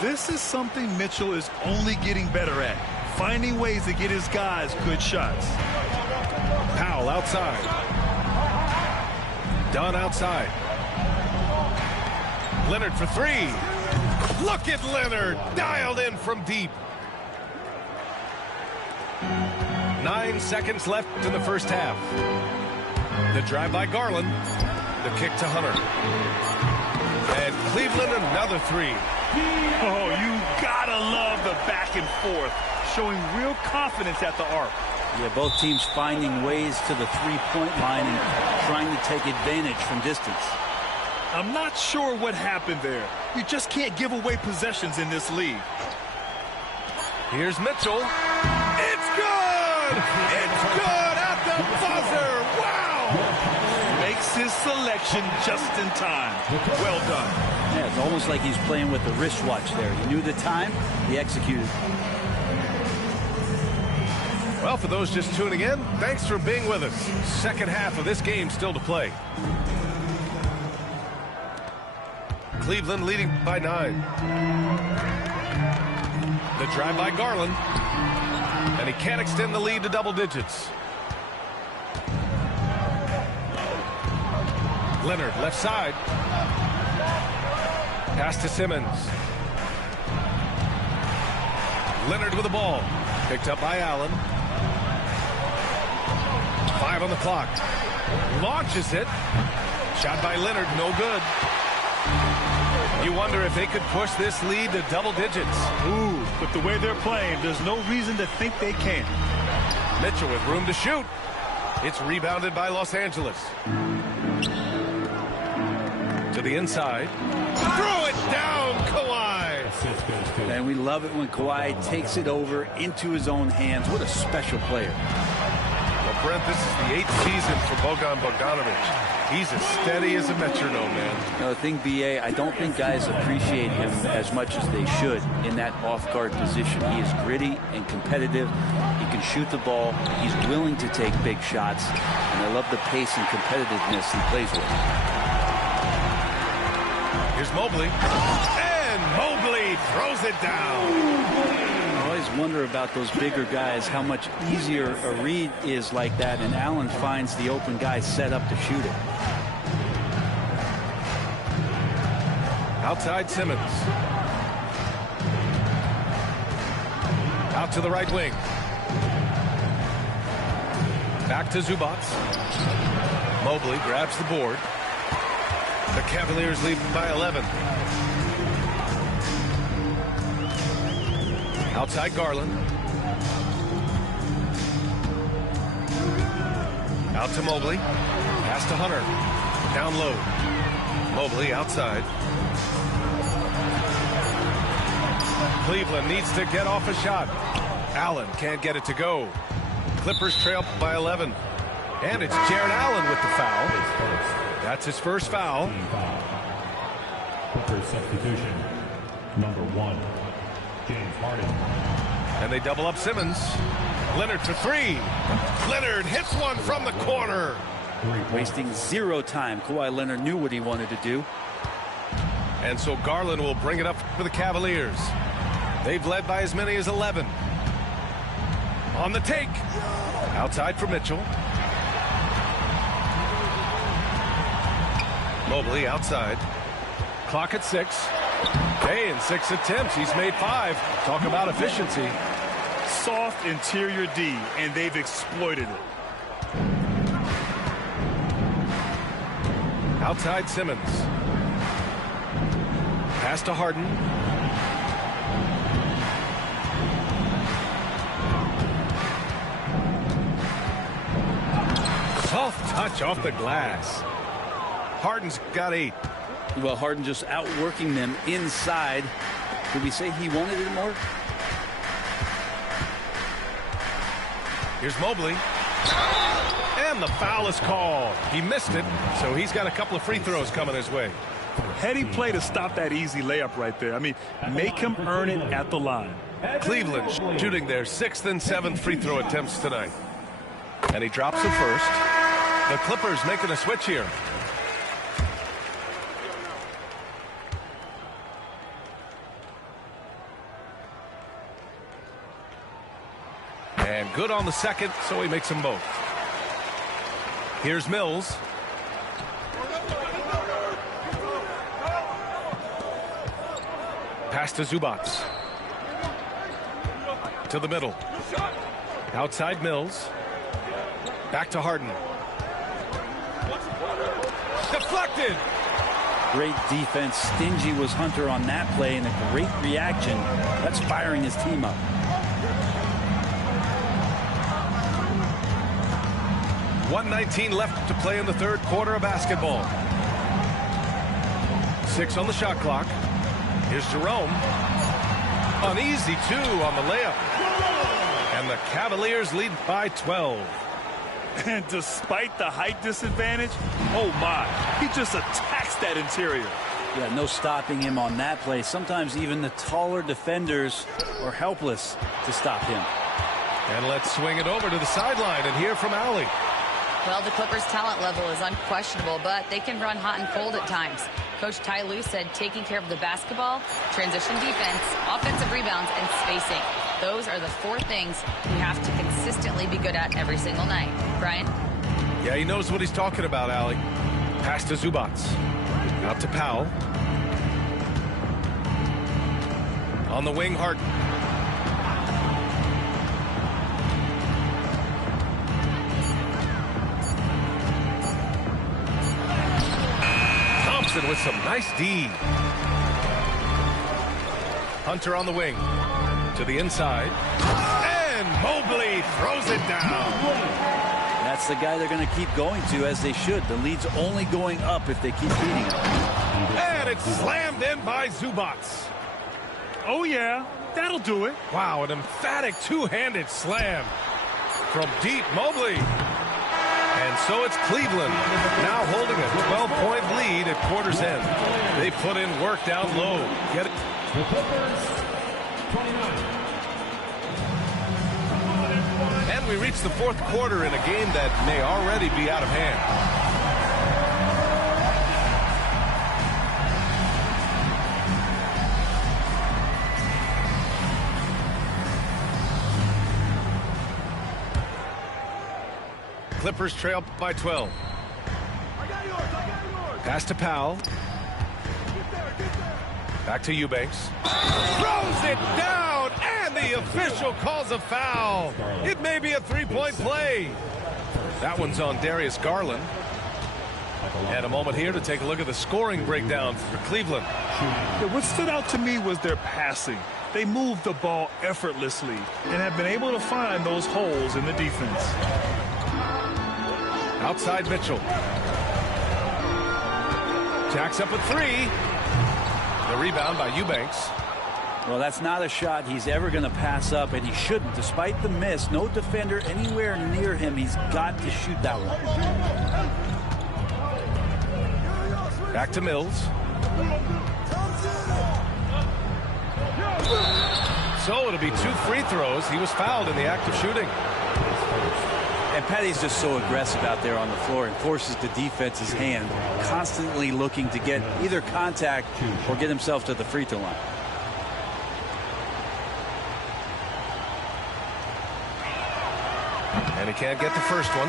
This is something Mitchell is only getting better at. Finding ways to get his guys good shots. Powell outside. Dunn outside. Leonard for 3. Look at Leonard. Dialed in from deep. 9 seconds left in the first half. The drive by Garland. The kick to Hunter. And Cleveland another 3. Oh, you gotta love the back and forth. Showing real confidence at the arc. Yeah, both teams finding ways to the three-point line and trying to take advantage from distance. I'm not sure what happened there. You just can't give away possessions in this league. Here's Mitchell. It's good! It's good at the buzzer! Wow! Makes his selection just in time. Well done. Yeah, it's almost like he's playing with a wristwatch there. He knew the time, he executed. Well, for those just tuning in, thanks for being with us. Second half of this game still to play. Cleveland leading by 9. The drive by Garland. And he can't extend the lead to double digits. Leonard, left side. Pass to Simmons. Leonard with the ball. Picked up by Allen. 5 on the clock. Launches it. Shot by Leonard, no good. You wonder if they could push this lead to double digits. Ooh, but the way they're playing, there's no reason to think they can't. Mitchell with room to shoot. It's rebounded by Los Angeles. To the inside. Throw it down, Kawhi. And we love it when Kawhi takes it over into his own hands. What a special player. Well, Brent, this is the 8th season for Bojan Bogdanovic. He's as steady as a metronome, man. The thing, B.A., I don't think guys appreciate him as much as they should in that off-guard position. He is gritty and competitive. He can shoot the ball. He's willing to take big shots. And I love the pace and competitiveness he plays with. Here's Mobley. And Mobley throws it down. I always wonder about those bigger guys, how much easier a read is like that, and Allen finds the open guy set up to shoot it. Outside Simmons. Out to the right wing. Back to Zubac. Mobley grabs the board. The Cavaliers lead by 11. Outside Garland. Out to Mobley. Pass to Hunter. Down low. Mobley outside. Cleveland needs to get off a shot. Allen can't get it to go. Clippers trail by 11. And it's Jared Allen with the foul. That's his first foul. Clippers substitution. Number 1. James Harden. And they double up Simmons. Leonard for 3. Leonard hits one from the corner. Wasting 0 time. Kawhi Leonard knew what he wanted to do. And so Garland will bring it up for the Cavaliers. They've led by as many as 11. On the take. Outside for Mitchell. Mobley outside. Clock at 6. Okay, in 6 attempts, he's made 5. Talk about efficiency. Soft interior D, and they've exploited it. Outside Simmons. Pass to Harden. Soft touch off the glass. Harden's got 8. Well, Harden just outworking them inside. Did we say he wanted it more? Here's Mobley. And the foul is called. He missed it, so he's got a couple of free throws coming his way. Heady play to stop that easy layup right there. I mean, make him earn it at the line. Cleveland shooting their 6th and 7th free throw attempts tonight. And he drops the first. The Clippers making a switch here. And good on the second, so he makes them both. Here's Mills. Pass to Zubac. To the middle. Outside Mills. Back to Harden. Deflected. Great defense. Stingy was Hunter on that play, and a great reaction. That's firing his team up. .119 left to play in the third quarter of basketball. 6 on the shot clock. Here's Jerome. An easy 2 on the layup. And the Cavaliers lead by 12. And despite the height disadvantage, oh my, he just attacks that interior. Yeah, no stopping him on that play. Sometimes even the taller defenders are helpless to stop him. And let's swing it over to the sideline and hear from Allie. Well, the Clippers' talent level is unquestionable, but they can run hot and cold at times. Coach Ty Lue said taking care of the basketball, transition defense, offensive rebounds, and spacing. Those are the 4 things you have to consistently be good at every single night. Brian? Yeah, he knows what he's talking about, Allie. Pass to Zubac. Out to Powell. On the wing, Harden. Thompson with some nice D. Hunter on the wing. To the inside. And Mobley throws it down. That's the guy they're going to keep going to, as they should. The lead's only going up if they keep beating him. And it's slammed in by Zubac. Oh, yeah, that'll do it. Wow, an emphatic two-handed slam from deep. Mobley. And so it's Cleveland now holding a 12-point lead at quarter's end. They put in work down low. Get it. The Clippers, 29. And we reach the fourth quarter in a game that may already be out of hand. Clippers trail by 12. Pass to Powell. Back to Eubanks. Throws it down, and the official calls a foul. It may be a three-point play. That one's on Darius Garland. And a moment here to take a look at the scoring breakdown for Cleveland. Yeah, what stood out to me was their passing. They moved the ball effortlessly and have been able to find those holes in the defense. Outside Mitchell. Jacks up a 3. The rebound by Eubanks. Well, that's not a shot he's ever going to pass up, and he shouldn't. Despite the miss, no defender anywhere near him. He's got to shoot that one. Back to Mills. So it'll be 2 free throws. He was fouled in the act of shooting. And Patty's just so aggressive out there on the floor and forces the defense's hand, constantly looking to get either contact or get himself to the free throw line. And he can't get the first one.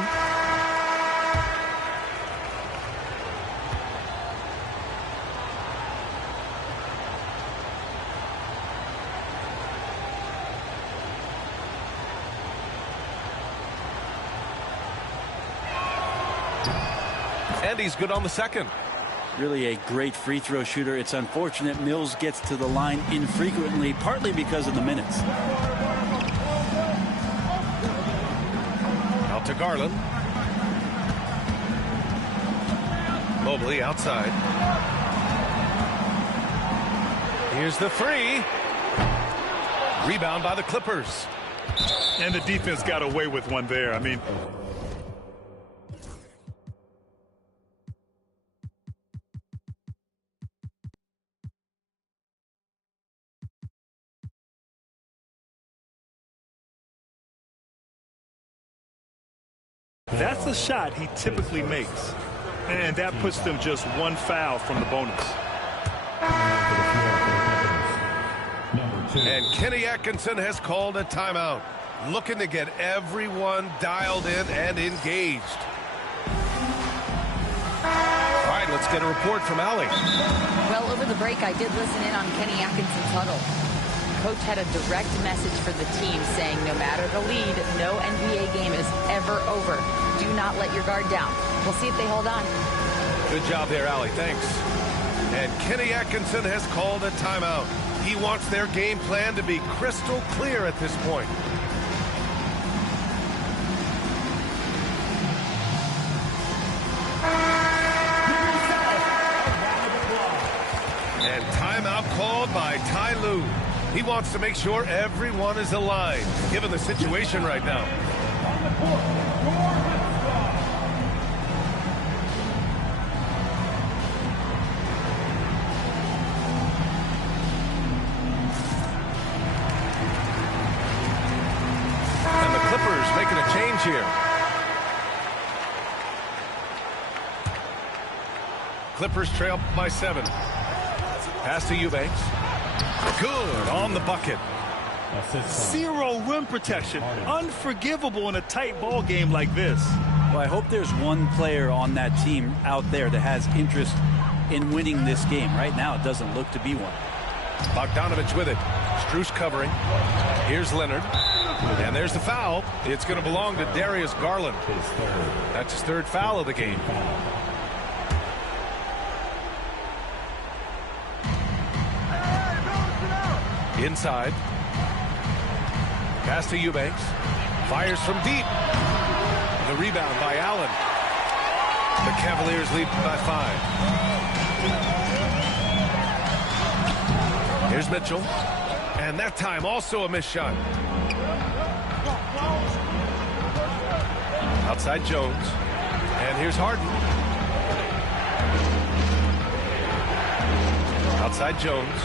And he's good on the second. Really a great free throw shooter. It's unfortunate Mills gets to the line infrequently, partly because of the minutes. Out to Garland. Mobley outside. Here's the three. Rebound by the Clippers. And the defense got away with one there. I mean, that's the shot he typically makes. And that puts them just one foul from the bonus. And Kenny Atkinson has called a timeout, looking to get everyone dialed in and engaged. All right, let's get a report from Allie. Well, over the break, I did listen in on Kenny Atkinson's huddle. Coach had a direct message for the team saying no matter the lead, no NBA game is ever over. Do not let your guard down. We'll see if they hold on. Good job there, Allie. Thanks. And Kenny Atkinson has called a timeout. He wants their game plan to be crystal clear at this point. And timeout called by Ty Lue. He wants to make sure everyone is aligned, given the situation right now. On the court, And the Clippers making a change here. Clippers trail by 7. Pass to Eubanks. Good on the bucket. Zero rim protection. Unforgivable in a tight ball game like this. Well, I hope there's one player on that team out there that has interest in winning this game. Right now, it doesn't look to be one. Bogdanovich with it. Strus covering. Here's Leonard. And there's the foul. It's going to belong to Darius Garland. That's his third foul of the game. Inside. Pass to Eubanks. Fires from deep. The rebound by Allen. The Cavaliers lead by 5. Here's Mitchell. And that time also a missed shot. Outside Jones. And here's Harden. Outside Jones.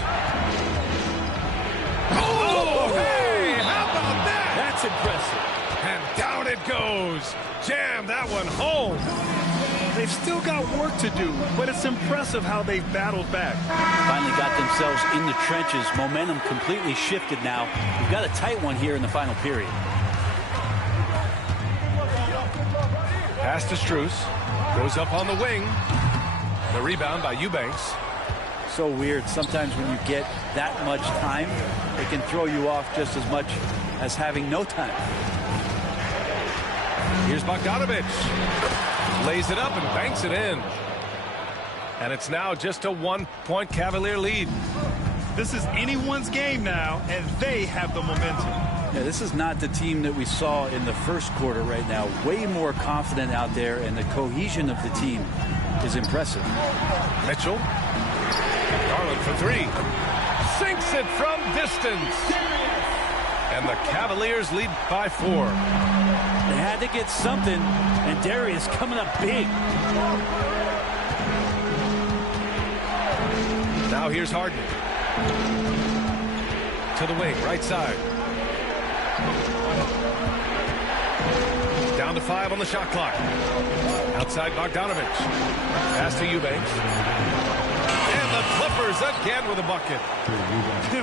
Oh, hey, how about that? That's impressive. And down it goes. Jam that one home. They've still got work to do, but it's impressive how they've battled back. Finally got themselves in the trenches. Momentum completely shifted now. We've got a tight one here in the final period. Pass to Strus. Goes up on the wing. The rebound by Eubanks. So weird. Sometimes when you get that much time, it can throw you off just as much as having no time. Here's Bogdanovich. Lays it up and banks it in. And it's now just a 1-point Cavalier lead. This is anyone's game now, and they have the momentum. Yeah, this is not the team that we saw in the first quarter right now. Way more confident out there, and the cohesion of the team is impressive. Mitchell. Garland for 3. Sinks it from distance. And the Cavaliers lead by 4. They had to get something, and Darius coming up big. Now here's Harden. To the wing, right side. Down to 5 on the shot clock. Outside Bogdanovich. Pass to Eubanks. And the Clippers Clippers again with a bucket.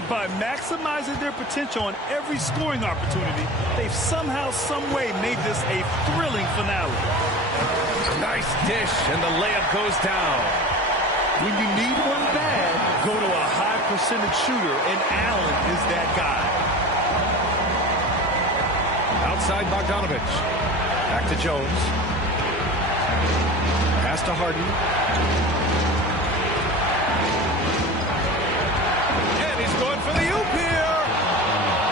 By maximizing their potential on every scoring opportunity, they've somehow, some way made this a thrilling finale. Nice dish, and the layup goes down. When you need one bad, go to a high percentage shooter, and Allen is that guy. Outside Bogdanovich. Back to Jones. Pass to Harden. And he's going for the oop here.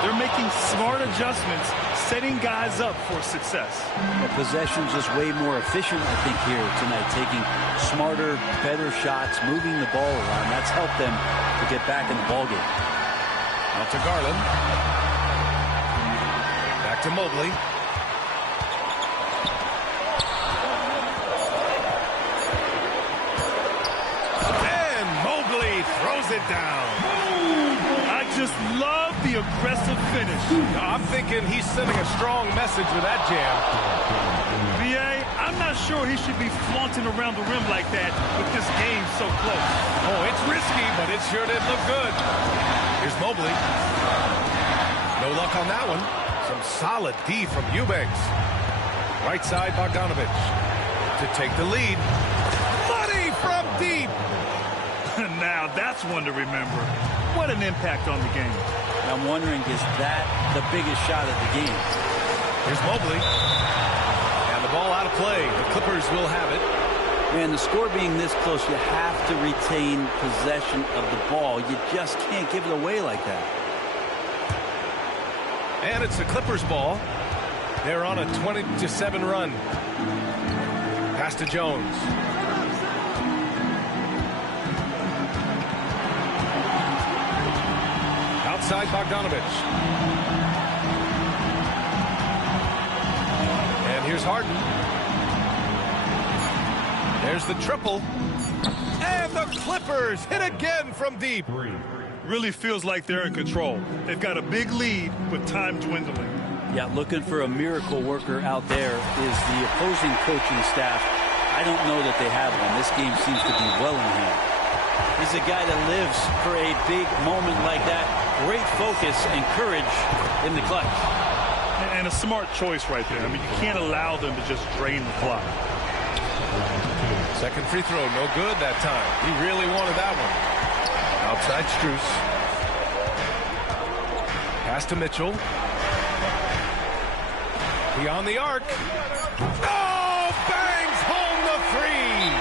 They're making smart adjustments, setting guys up for success. The possession's just way more efficient, I think, here tonight. Taking smarter, better shots, moving the ball around. That's helped them to get back in the ballgame. Out to Garland. Back to Mobley. And Mobley throws it down. I just love the aggressive finish. I'm thinking he's sending a strong message with that jam. B.A., I'm not sure he should be flaunting around the rim like that with this game so close. Oh, it's risky, but it sure did look good. Here's Mobley. No luck on that one. Some solid D from Eubanks. Right side, Bogdanovich to take the lead. Money from deep. Now, that's one to remember. What an impact on the game. I'm wondering, is that the biggest shot of the game? Here's Mobley. And the ball out of play. The Clippers will have it. Man, the score being this close, you have to retain possession of the ball. You just can't give it away like that. And it's the Clippers' ball. They're on a 20-7 run. Pass to Jones. Outside Bogdanovich. And here's Harden. There's the triple. And the Clippers hit again from deep. Really feels like they're in control. They've got a big lead with time dwindling. Yeah, looking for a miracle worker out there is the opposing coaching staff. I don't know that they have one. This game seems to be well in hand. He's a guy that lives for a big moment like that. Great focus and courage in the clutch. And a smart choice right there. I mean, you can't allow them to just drain the clock. Second free throw, no good that time. He really wanted that one. Outside Strus. Pass to Mitchell. Beyond the arc. Oh, bangs home the three.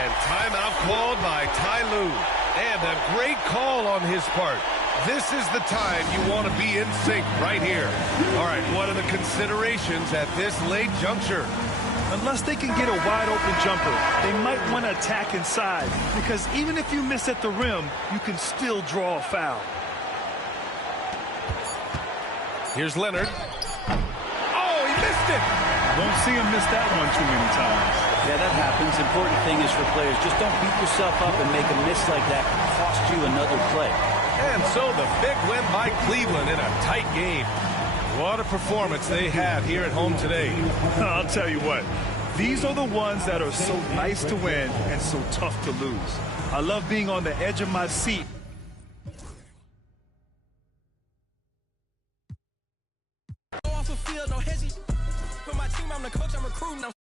And timeout called by Ty Lue. And a great call on his part. This is the time you want to be in sync right here. All right, what are the considerations at this late juncture? Unless they can get a wide-open jumper, they might want to attack inside, because even if you miss at the rim, you can still draw a foul. Here's Leonard. Oh, he missed it! Don't see him miss that one too many times. Yeah, that happens. Important thing is for players, just don't beat yourself up and make a miss like that cost you another play. And so the big win by Cleveland in a tight game. What a performance they had here at home today. I'll tell you what, these are the ones that are so nice to win and so tough to lose. I love being on the edge of my seat. Off the field, no hezzy. For my team, I'm the coach, I'm recruiting.